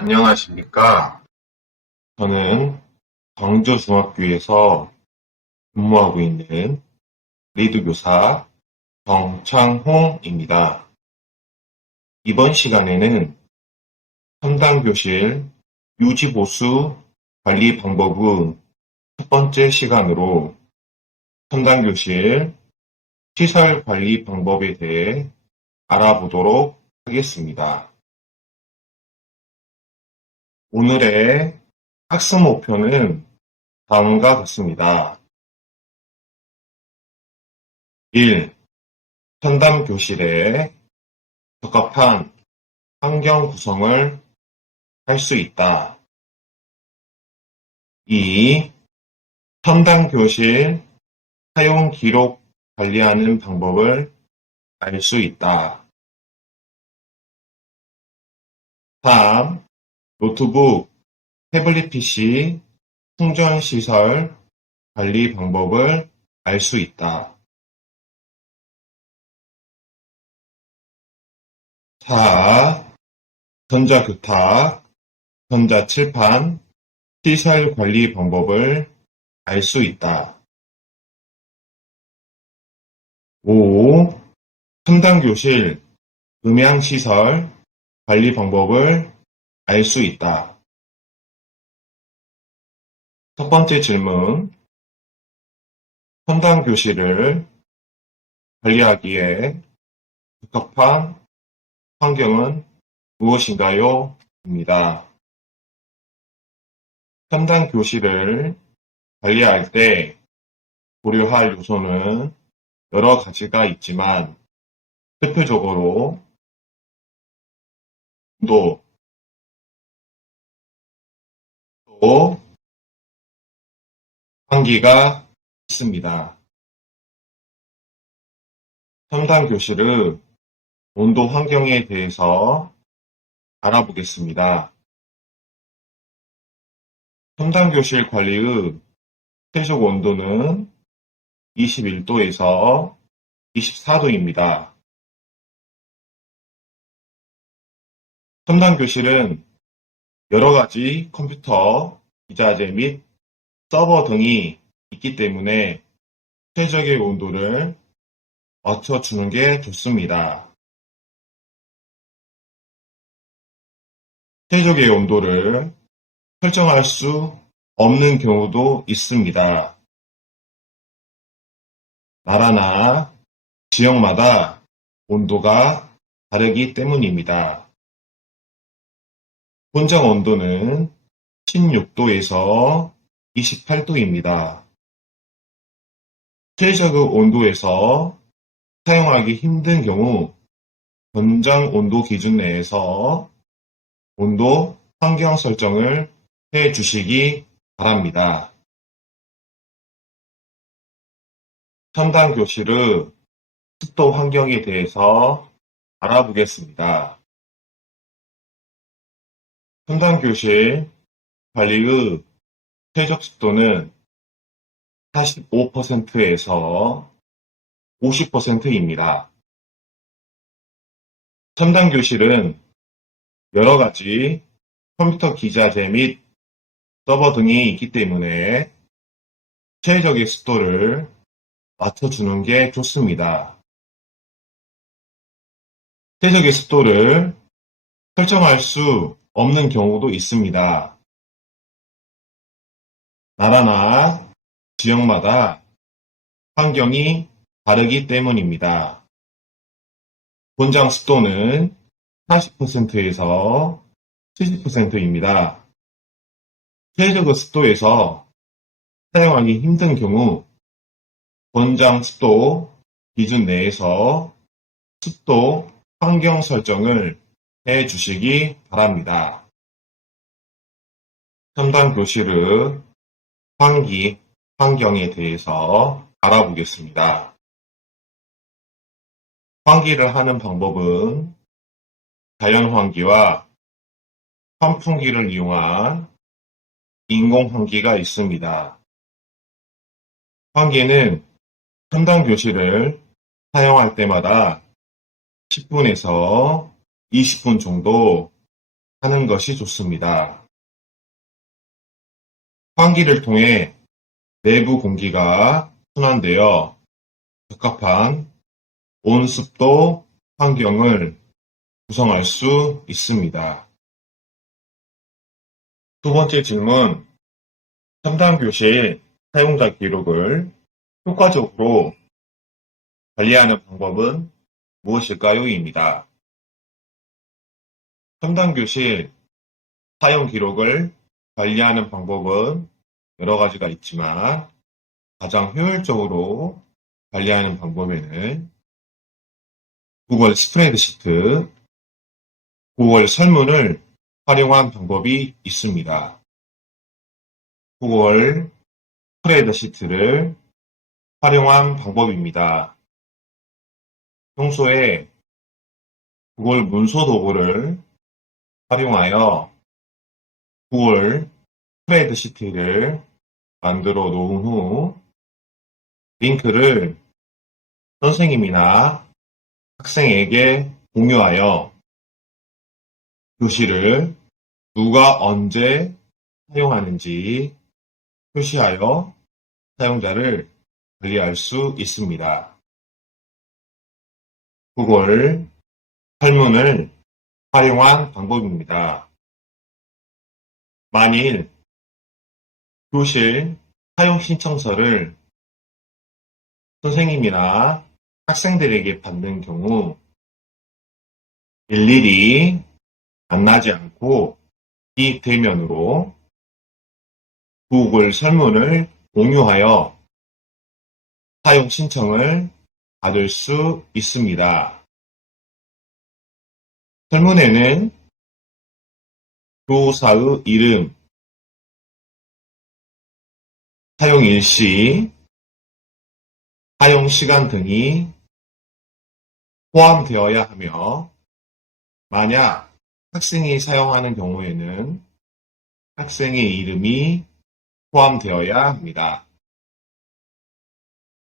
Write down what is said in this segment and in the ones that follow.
안녕하십니까. 저는 광주중학교에서 근무하고 있는 리드교사 정창홍입니다. 이번 시간에는 첨단교실 유지보수 관리 방법의 첫 번째 시간으로 첨단교실 시설 관리 방법에 대해 알아보도록 하겠습니다. 오늘의 학습 목표는 다음과 같습니다. 1. 첨단교실에 적합한 환경 구성을 할 수 있다. 2. 첨단교실 사용 기록 관리하는 방법을 알 수 있다. 3. 노트북, 태블릿 PC 충전 시설 관리 방법을 알 수 있다. 4. 전자교탁, 전자칠판 시설 관리 방법을 알 수 있다. 5. 첨단교실 음향시설 관리 방법을 알 수 있다. 첫 번째 질문, 첨단교실을 관리하기에 적합한 환경은 무엇인가요? 입니다. 첨단교실을 관리할 때 고려할 요소는 여러 가지가 있지만 대표적으로 온도, 또 환기가 있습니다. 첨단교실의 온도 환경에 대해서 알아보겠습니다. 첨단교실 관리의 최적 온도는 21도에서 24도입니다. 첨단교실은 여러 가지 컴퓨터, 기자재 및 서버 등이 있기 때문에 최적의 온도를 맞춰주는 게 좋습니다. 최적의 온도를 설정할 수 없는 경우도 있습니다. 나라나 지역마다 온도가 다르기 때문입니다. 본장 온도는 16도에서 28도입니다. 최적의 온도에서 사용하기 힘든 경우 권장 온도 기준 내에서 온도 환경 설정을 해 주시기 바랍니다. 첨단교실의 습도 환경에 대해서 알아보겠습니다. 첨단교실 관리의 최적 습도는 45%에서 50%입니다. 첨단교실은 여러 가지 컴퓨터 기자재 및 서버 등이 있기 때문에 최적의 습도를 맞춰주는 게 좋습니다. 최적의 습도를 설정할 수 없는 경우도 있습니다. 나라나 지역마다 환경이 다르기 때문입니다. 본장 습도는 40%에서 70%입니다. 최적의 습도에서 사용하기 힘든 경우 권장 습도 기준 내에서 습도 환경 설정을 해 주시기 바랍니다. 첨단 교실의 환기 환경에 대해서 알아보겠습니다. 환기를 하는 방법은 자연 환기와 환풍기를 이용한 인공 환기가 있습니다. 환기는 첨단 교실을 사용할 때마다 10분에서 20분 정도 하는 것이 좋습니다. 환기를 통해 내부 공기가 순환되어 적합한 온습도 환경을 구성할 수 있습니다. 두 번째 질문, 첨단 교실 사용자 기록을 효과적으로 관리하는 방법은 무엇일까요? 입니다. 첨단 교실 사용 기록을 관리하는 방법은 여러 가지가 있지만 가장 효율적으로 관리하는 방법에는 구글 스프레드시트, 구글 설문을 활용한 방법이 있습니다. 구글 스프레드시트를 활용한 방법입니다. 평소에 구글 문서 도구를 활용하여 구글 스프레드시트를 만들어 놓은 후 링크를 선생님이나 학생에게 공유하여 교실을 누가 언제 사용하는지 표시하여 사용자를 관리할 수 있습니다. 구글 설문을 활용한 방법입니다. 만일 교실 사용 신청서를 선생님이나 학생들에게 받는 경우 일일이 만나지 않고 비대면으로 구글 설문을 공유하여 사용 신청을 받을 수 있습니다. 설문에는 교사의 이름, 사용 일시, 사용 시간 등이 포함되어야 하며 만약 학생이 사용하는 경우에는 학생의 이름이 포함되어야 합니다.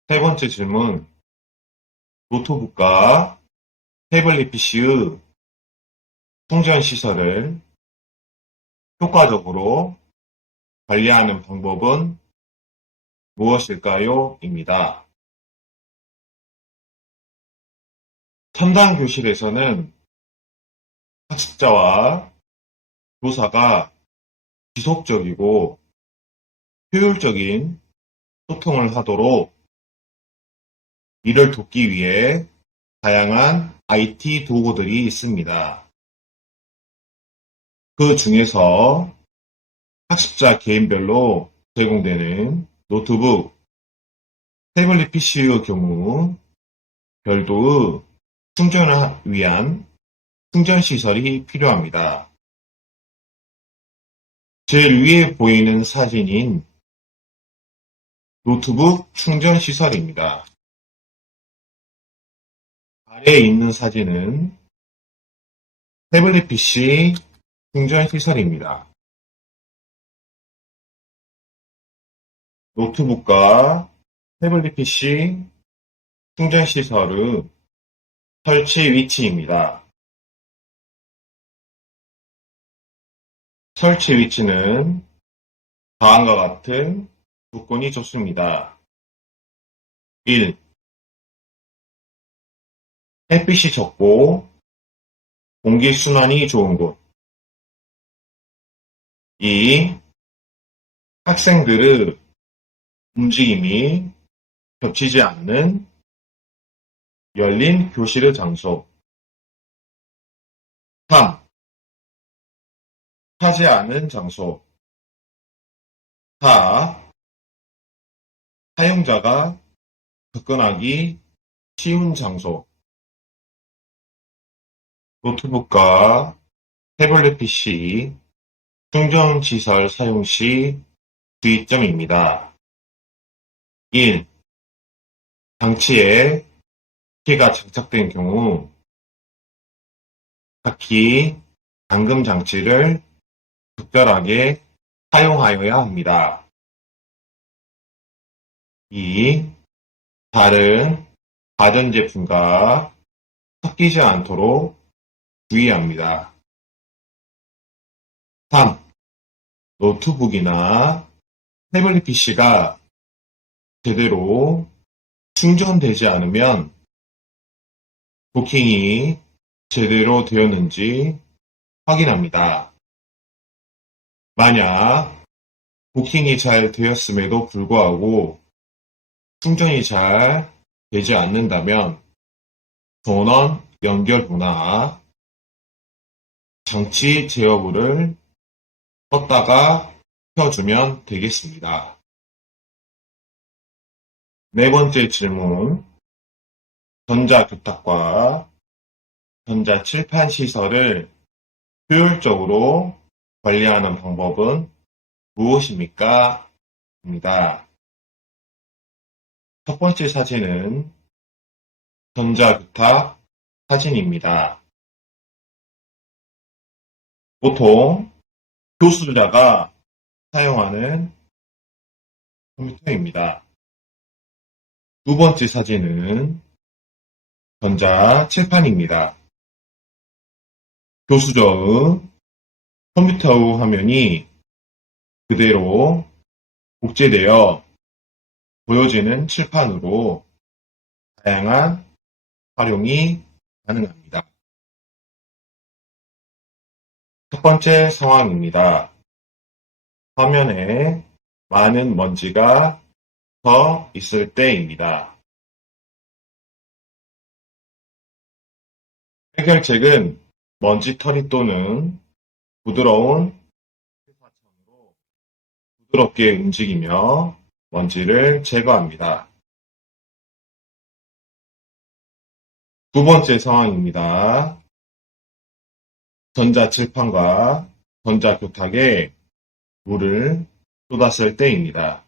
세 번째 질문, 노트북과 태블릿 PC의 충전 시설을 효과적으로 관리하는 방법은 무엇일까요? 입니다. 첨단 교실에서는 학습자와 교사가 지속적이고 효율적인 소통을 하도록 이를 돕기 위해 다양한 IT 도구들이 있습니다. 그 중에서 학습자 개인별로 제공되는 노트북, 태블릿 PC의 경우 별도의 충전을 위한 충전 시설이 필요합니다. 제일 위에 보이는 사진인 노트북 충전 시설입니다. 아래에 있는 사진은 태블릿 PC 충전 시설입니다. 노트북과 태블릿 PC 충전 시설의 설치 위치입니다. 설치 위치는 다음과 같은 조건이 좋습니다. 1. 햇빛이 적고 공기순환이 좋은 곳. 2. 학생들의 움직임이 겹치지 않는 열린 교실의 장소. 3. 타지 않은 장소. 4. 사용자가 접근하기 쉬운 장소. 노트북과 태블릿 PC 충전 시설 사용 시 주의점입니다. 1. 장치에 키가 장착된 경우 타키 잠금 장치를 특별하게 사용하여야 합니다. 2. 다른 가전제품과 섞이지 않도록 주의합니다. 3. 노트북이나 태블릿 PC가 제대로 충전되지 않으면 도킹이 제대로 되었는지 확인합니다. 만약 도킹이 잘 되었음에도 불구하고 충전이 잘 되지 않는다면 전원 연결 후나 장치 제어부를 껐다가 켜주면 되겠습니다. 네 번째 질문. 전자교탁과 전자칠판 시설을 효율적으로 관리하는 방법은 무엇입니까? 입니다. 첫 번째 사진은 전자교탁 사진입니다. 보통 교수자가 사용하는 컴퓨터입니다. 두 번째 사진은 전자칠판입니다. 교수저의 컴퓨터의 화면이 그대로 복제되어 보여지는 칠판으로 다양한 활용이 가능합니다. 첫 번째 상황입니다. 화면에 많은 먼지가 서 있을 때입니다. 해결책은 먼지털이 또는 부드러운 세사천으로 부드럽게 움직이며 먼지를 제거합니다. 두 번째 상황입니다. 전자칠판과 전자교탁에 물을 쏟았을 때입니다.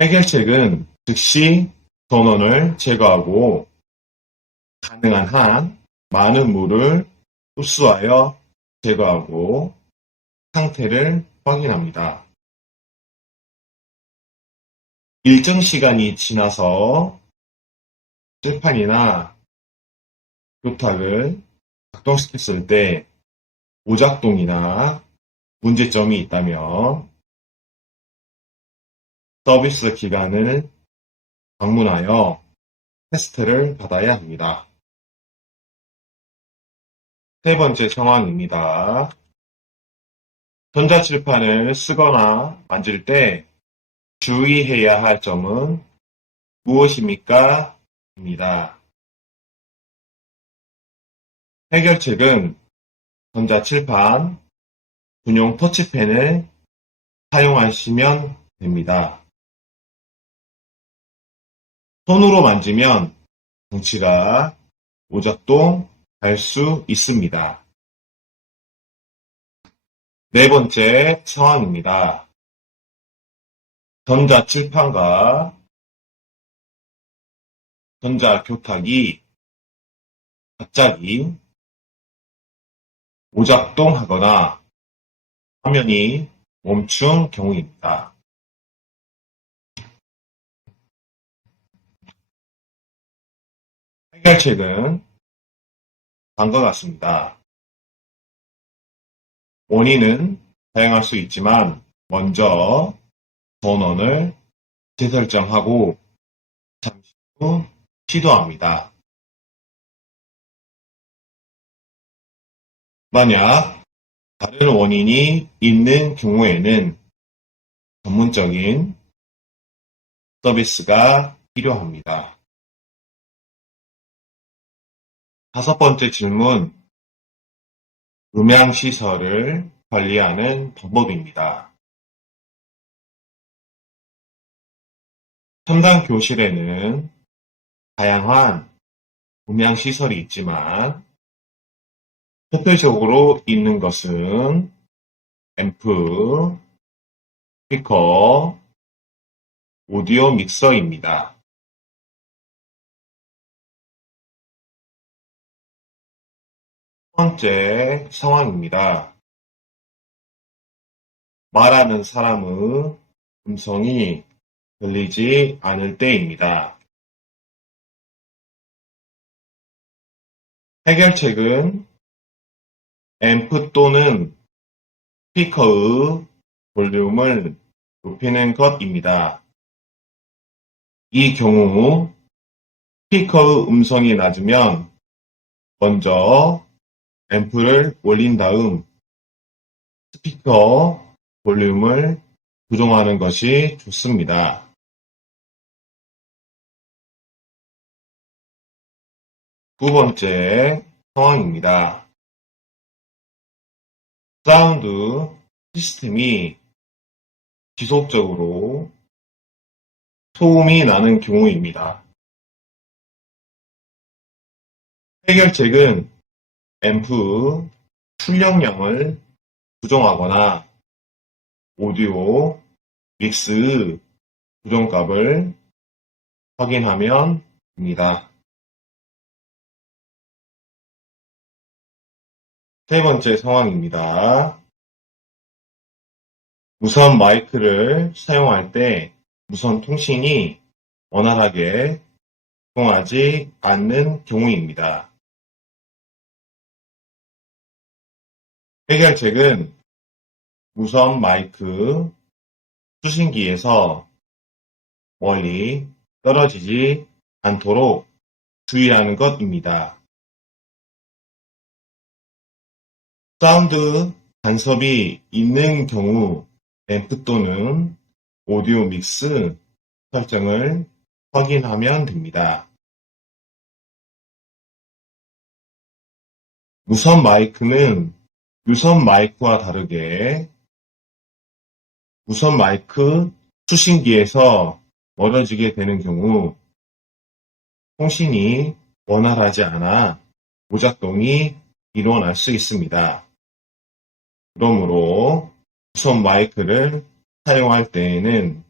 해결책은 즉시 전원을 제거하고 가능한 한 많은 물을 흡수하여 제거하고 상태를 확인합니다. 일정 시간이 지나서 칠판이나 교탁을 작동시켰을 때 오작동이나 문제점이 있다면 서비스 기관을 방문하여 테스트를 받아야 합니다. 세 번째 상황입니다. 전자칠판을 쓰거나 만질 때 주의해야 할 점은 무엇입니까? 입니다. 해결책은 전자칠판 군용 터치펜을 사용하시면 됩니다. 손으로 만지면 장치가 오작동할 수 있습니다. 네 번째 상황입니다. 전자칠판과 전자교탁이 갑자기 오작동하거나 화면이 멈춘 경우입니다. 해결책은 다음과 같습니다. 원인은 다양할 수 있지만 먼저 전원을 재설정하고 잠시 후 시도합니다. 만약 다른 원인이 있는 경우에는 전문적인 서비스가 필요합니다. 다섯 번째 질문, 음향시설을 관리하는 방법입니다. 첨단 교실에는 다양한 음향시설이 있지만 대표적으로 있는 것은 앰프, 스피커, 오디오 믹서입니다. 첫 번째 상황입니다. 말하는 사람의 음성이 들리지 않을 때입니다. 해결책은 앰프 또는 스피커의 볼륨을 높이는 것입니다. 이 경우 스피커의 음성이 낮으면 먼저 앰프를 올린 다음 스피커 볼륨을 조정하는 것이 좋습니다. 두 번째 상황입니다. 사운드 시스템이 지속적으로 소음이 나는 경우입니다. 해결책은 앰프 출력량을 조정하거나 오디오 믹스 조정값을 확인하면 됩니다. 세 번째 상황입니다. 무선 마이크를 사용할 때 무선 통신이 원활하게 통하지 않는 경우입니다. 해결책은 무선 마이크 수신기에서 멀리 떨어지지 않도록 주의하는 것입니다. 사운드 간섭이 있는 경우 앰프 또는 오디오 믹스 설정을 확인하면 됩니다. 무선 마이크는 유선 마이크와 다르게 무선 마이크 수신기에서 멀어지게 되는 경우 통신이 원활하지 않아 오작동이 일어날 수 있습니다. 그러므로 무선 마이크를 사용할 때에는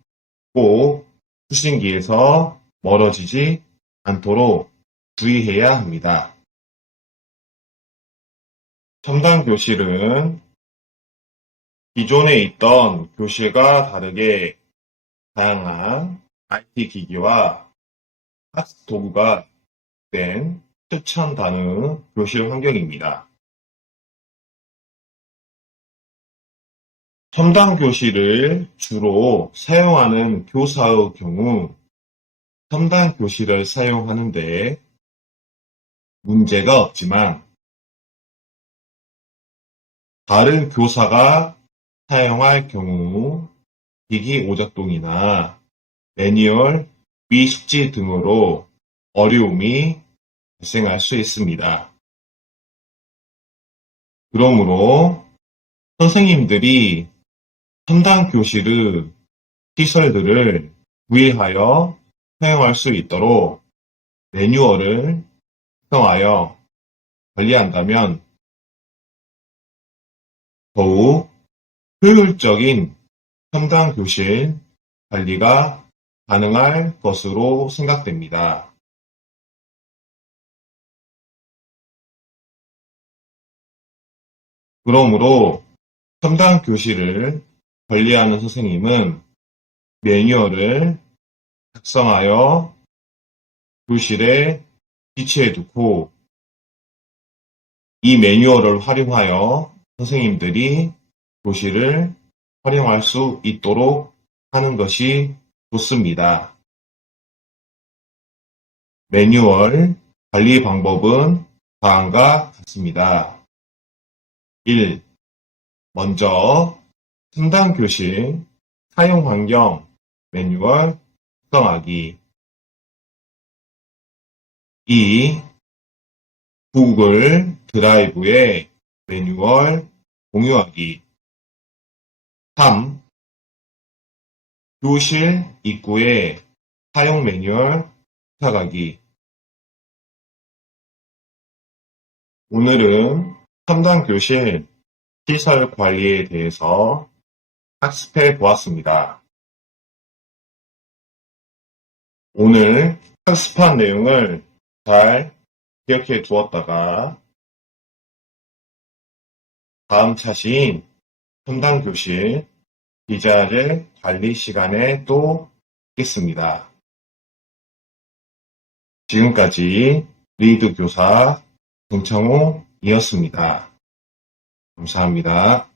꼭 수신기에서 멀어지지 않도록 주의해야 합니다. 첨단 교실은 기존에 있던 교실과 다르게 다양한 IT 기기와 학습 도구가 된 최첨단의 교실 환경입니다. 첨단 교실을 주로 사용하는 교사의 경우 첨단 교실을 사용하는데 문제가 없지만 다른 교사가 사용할 경우 기기 오작동이나 매뉴얼 미숙지 등으로 어려움이 발생할 수 있습니다. 그러므로 선생님들이 첨단 교실의 시설들을 구매하여 사용할 수 있도록 매뉴얼을 작성하여 관리한다면 더욱 효율적인 첨단 교실 관리가 가능할 것으로 생각됩니다. 그러므로 첨단 교실을 관리하는 선생님은 매뉴얼을 작성하여 교실에 비치해 두고 이 매뉴얼을 활용하여 선생님들이 교실을 활용할 수 있도록 하는 것이 좋습니다. 매뉴얼 관리 방법은 다음과 같습니다. 1. 먼저 첨단 교실 사용 환경 매뉴얼 작성하기. 2. 구글 드라이브에 매뉴얼 공유하기. 3. 교실 입구에 사용 매뉴얼 부탁하기. 오늘은 첨단 교실 시설 관리에 대해서 학습해 보았습니다. 오늘 학습한 내용을 잘 기억해 두었다가 다음 차시인 첨단 교실 기자재 관리 시간에 또 뵙겠습니다. 지금까지 리드 교사 정창호이었습니다. 감사합니다.